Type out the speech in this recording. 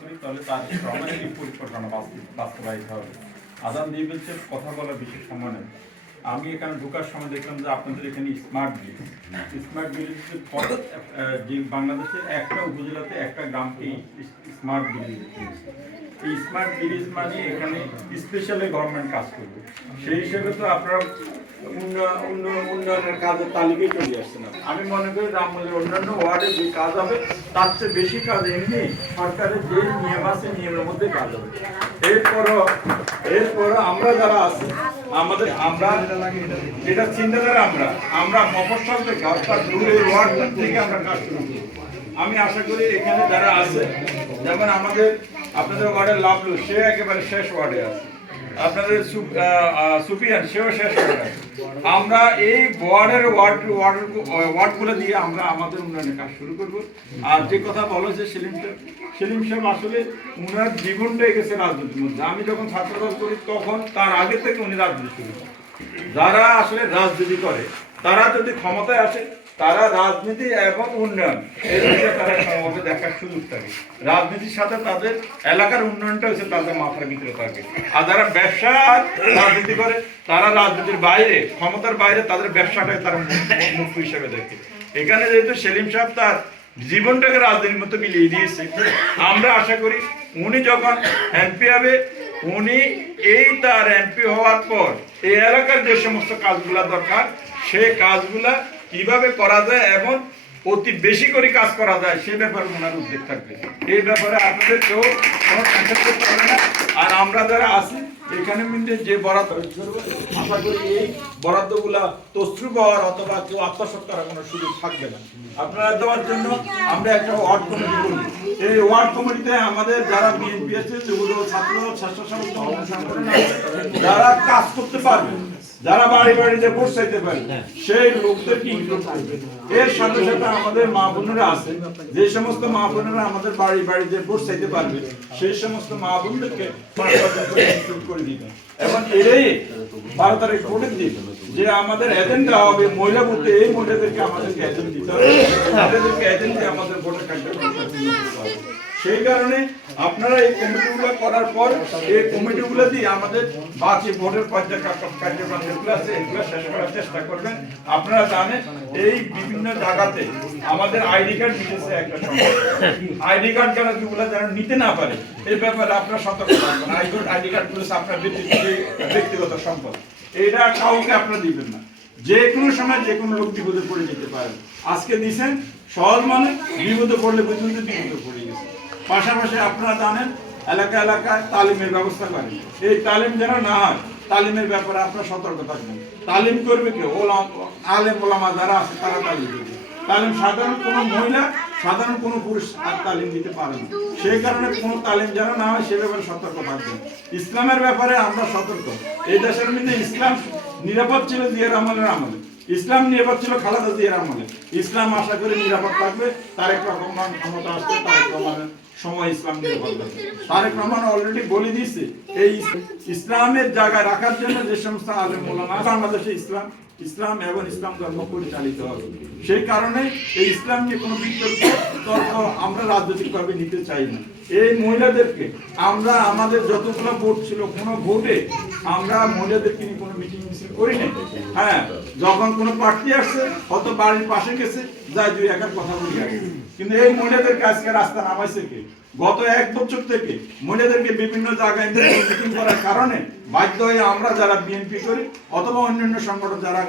করি তাহলে তার সমাজের পরিকল্পনা বাস্তবায়িত হবে। আদান দিয়ে বলছে কথা বলার বিশেষ সময় নেই। আমি এখানে ঢোকার সময় দেখলাম যে আপনাদের এখানে স্মার্ট ভিলেজ যে বাংলাদেশের একটা উপজেলাতে একটা গ্রামকে স্মার্ট ভিলেজ, এই স্মার্ট ভিলেজ মানে এখানে স্পেশালি গভর্নমেন্ট কাজ করবে। সেই হিসেবে তো আপনারা উন্নয়নের কাজের তালিকায় চলে আসছে না। আমি মনে করি রামমলের অন্যান্য ওয়ার্ডে যে কাজ হবে তার চেয়ে বেশি কাজ এমনি সরকারের যে নিয়ম আছে নিয়মের মধ্যে কাজ হবে। এরপরও আমরা যারা আছি আমরা যেটা চিন্তাধারা আমরা মফস্বল থেকে অর্থাৎ দূরের ওয়ার্ড থেকে আমরা কাজ শুরু করি। আমি আশা করি এখানে যারা আছে, যেমন আপনাদের ওয়ার্ডের লাভলু, সে একেবারে শেষ ওয়ার্ডে আছে, আপনাদের সুফিয়ান সেও শেষ ওয়ার্ডে আছে। আমরা এই ওয়ার্ডগুলো দিয়ে আমরা আমাদের উন্নয়নের কাজ শুরু করব। আর যে কথা বলেছে সেলিম সাহেব আসলে উনার জীবনটাই গেছে রাজনীতির মধ্যে। আমি যখন ছাত্রদল করি তখন তার আগে থেকে উনি রাজনীতি শুরু করেন। যারা আসলে রাজনীতি করে তারা যদি ক্ষমতায় আসে তারা রাজনীতি এবং উন্নয়ন এর বিষয়ে তারা সমাজে দেখার সুযোগ থাকে। রাজনীতির সাথে তাদের এলাকার উন্নয়নটা হচ্ছে তাদের মাথার ভিতরে থাকে। আর যারা ব্যবসা রাজনীতি করে তারা রাজনীতির বাইরে, ক্ষমতার বাইরে তাদের ব্যবসাটাই তারা মুখ্য হিসেবে দেখে। এখানে যেহেতু সেলিম সাহেব তার জীবনটাকে রাজনীতির মতো মিলিয়ে দিয়েছে, আমরা আশা করি উনি যখন এমপি হবে, উনি তার এমপি হওয়ার পর এই এলাকার যে সমস্ত কাজগুলা দরকার সেই কাজগুলা কিভাবে করা যায় এবং অতি বেশি করে কাজ করা যায় সে ব্যাপারে ওনার উদ্যোগ থাকবে। এই ব্যাপারে আপনাদের কেউ কোনো টেনশন করতে হবে না। আর আমরা যারা আছি এখানে কিন্তু যে বরাদ্দ করবো, আশা করি এই বরাদ্দগুলা তছরূপ হওয়ার অথবা কেউ আত্মসাৎ করার কোনো সুযোগ থাকবে না। আপনারা দেওয়ার জন্য আমরা একটা ওয়ার্ড কমিটি করব। এই ওয়ার্ড কমিটিতে আমাদের যারা বিএনপি আছে, যুবদল, ছাত্রদল, স্বেচ্ছাসেবক সংগঠন যারা কাজ করতে পারবে, যারা বাড়ি বাড়িতে ভোট চাইতে পারে সেই লোকদেরকে ইনক্লুড করবে। এর সাথে সাথে আমাদের মা বোনেরা আছে, যে সমস্ত মা বোনেরা আমাদের বাড়ি বাড়িতে ভোট চাইতে পারবে সেই সমস্ত মা বোনদেরকে ইনক্লুড করে দিবেন। এবং এটাই 12 তারিখ ভোটের দিন যে আমাদের এজেন্ডা হবে মহিলা বুথে, এই মহিলাদেরকে আমাদেরকে এজেন্ট দিতে হবে, তাদেরকে এজেন্ট দিয়ে আমাদের ভোটের কার্যক্রম করতে হবে। সেই কারণে আপনারা এই কমিটিগুলো করার পর এই কমিটিগুলো দিয়ে আমাদের বাকি ভোটের কার্যক্রম যেগুলো আছে এগুলো শেষ করার চেষ্টা করবেন। আপনারা জানেন এই বিভিন্ন জায়গাতে আমাদের আইডি কার্ড নিতেছে একটা সময়, আইডি কার্ড যেগুলো যারা নিতে না পারে এই ব্যাপারে আপনারা সতর্ক থাকবেন। আইডি কার্ড গুলো আপনার ব্যক্তিগত সম্পদ, এটা কাউকে আপনারা দিবেন না। যে কোনো সময় যে কোনো লোক বিপদে পড়ে যেতে পারে। আজকে দিচ্ছেন সহজ মানে বিপদে পড়লে পর্যন্ত বিপদে পড়ে গেছে। পাশাপাশি আপনারা জানেন এলাকায় তালিমের ব্যবস্থা করেন, এই তালিম যেন না হয় তালিমের ব্যাপারে আপনারা সতর্ক থাকবেন। তালিম করবে কেউ? আলেম ওলামা যারা আছে তারা তালিম দেবে। তালিম সাধারণ কোনো মহিলা, সাধারণ কোনো পুরুষ তালিম দিতে পারে না। সেই কারণে কোনো তালিম যেন না হয় সে ব্যাপারে সতর্ক থাকবেন। ইসলামের ব্যাপারে আমরা সতর্ক। এই দেশের মধ্যে ইসলাম নিরাপদ ছিল জিয়া রহমানের আমলে, ইসলাম নিরাপদ ছিল খালেদা জিয়ার আমলে। ইসলাম আশা করি নিরাপদ থাকবে। তারেক রহমান ক্ষমতা আসবে, তারেক রহমানের সময় ইসলাম নিরাপদ থাকবে। তারেক রহমান অলরেডি বলে দিয়েছে এই ইসলামের জায়গায় রাখার জন্য যে সমস্ত আলেম ওলামা বাংলাদেশে ইসলাম এবং ইসলাম ধর্ম পরিচালিত হবে। সেই কারণে এই ইসলাম নিয়ে কোনো বিতর্ক আমরা রাজনৈতিকভাবে নিতে চাই না। এই মহিলাদেরকে আমরা আমাদের যতগুলো ভোট ছিল কোনো ভোটে আমরা মহিলাদেরকে নিয়ে কোনো মিটিং মিছিল করি নাই। হ্যাঁ, যখন কোনো প্রার্থী আসছে হয়তো বাড়ির পাশে গেছে যাই দুই একার কথা বলি আসছে, কিন্তু এই মহিলাদেরকে আজকে রাস্তা নামাইছে কে? গত 1 বছর থেকে মহিলাদেরকে বিভিন্ন জায়গায় মিটিং করার কারণে বাধ্য হয়ে আমরা যারা বিএনপি করি অথবা অন্যান্য সংগঠন যারা